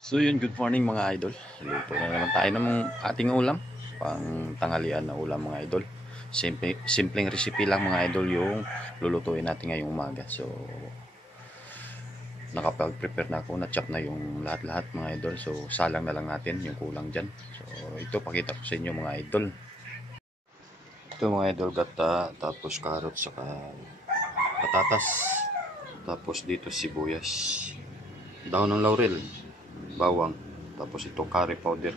So yun, good morning mga idol. Luto na naman tayo ng ating ulam. Pang tanghalian na ulam mga idol. Simpleng recipe lang mga idol yung lulutuin natin ngayong umaga. So nakapag-prepare na ako, na-chop na yung lahat-lahat mga idol. So salang na lang natin yung kulang dyan. So ito pakita ko sa inyo mga idol. Ito mga idol, gata, tapos carrot, saka patatas. Tapos dito sibuyas, dahon ng laurel, bawang, tapos ito curry powder,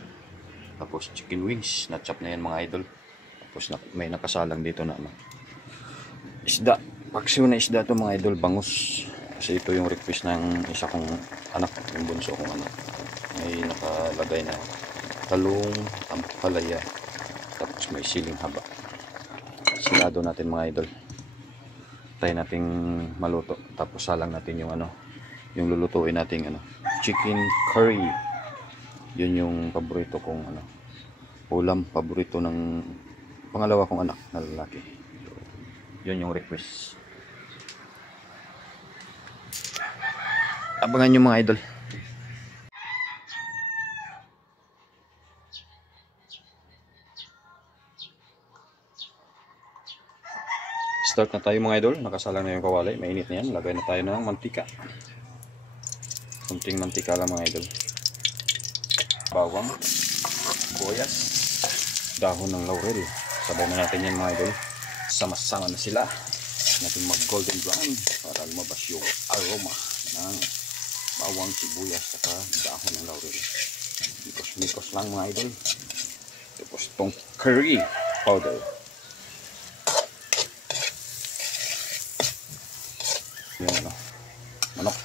tapos chicken wings na chop na yan mga idol. Tapos may nakasalang dito na isda, paksiw na isda to mga idol, bangus, kasi ito yung request ng isa kong anak, yung bunso kong anak. May nakalagay na talong, ampalaya, tapos may siling haba. Silado natin mga idol, try nating maluto, tapos salang natin yung yung lulutuin nating chicken curry. Yun yung paborito kong ulam, paborito ng pangalawa kong anak na lalaki. So, yun yung request. Abangan nyo mga idol. Start na tayo mga idol. Nakasalang na yung kawali, mainit na yan. Lagay na tayo ng mantika. Kunting mantika lang mga idol. Bawang, boyas, dahon ng laurel. Sabay na natin yan mga idol. Sama-sama na sila. Natin mag golden brown para lumabas yung aroma ng bawang, sibuyas at dahon ng laurel. Mikos-mikos lang mga idol. Tapos itong curry powder. Yung manok.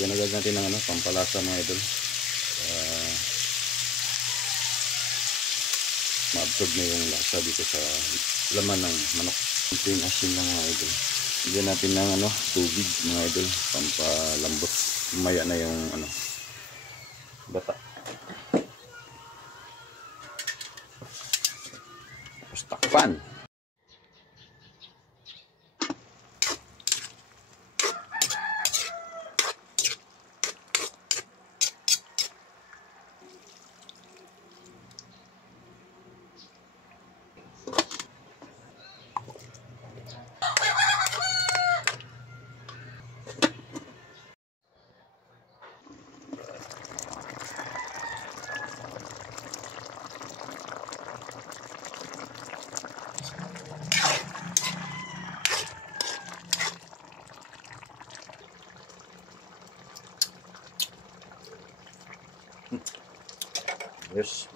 Yan agad natin ng pampalasa mga idol. Ma-absorb na yung lasa dito sa laman ng manok. Kunting asin lang mga idol. Bigyan natin ng tubig mga idol, pampalambot. Maya na yung bata. Tapos takpan. Yes.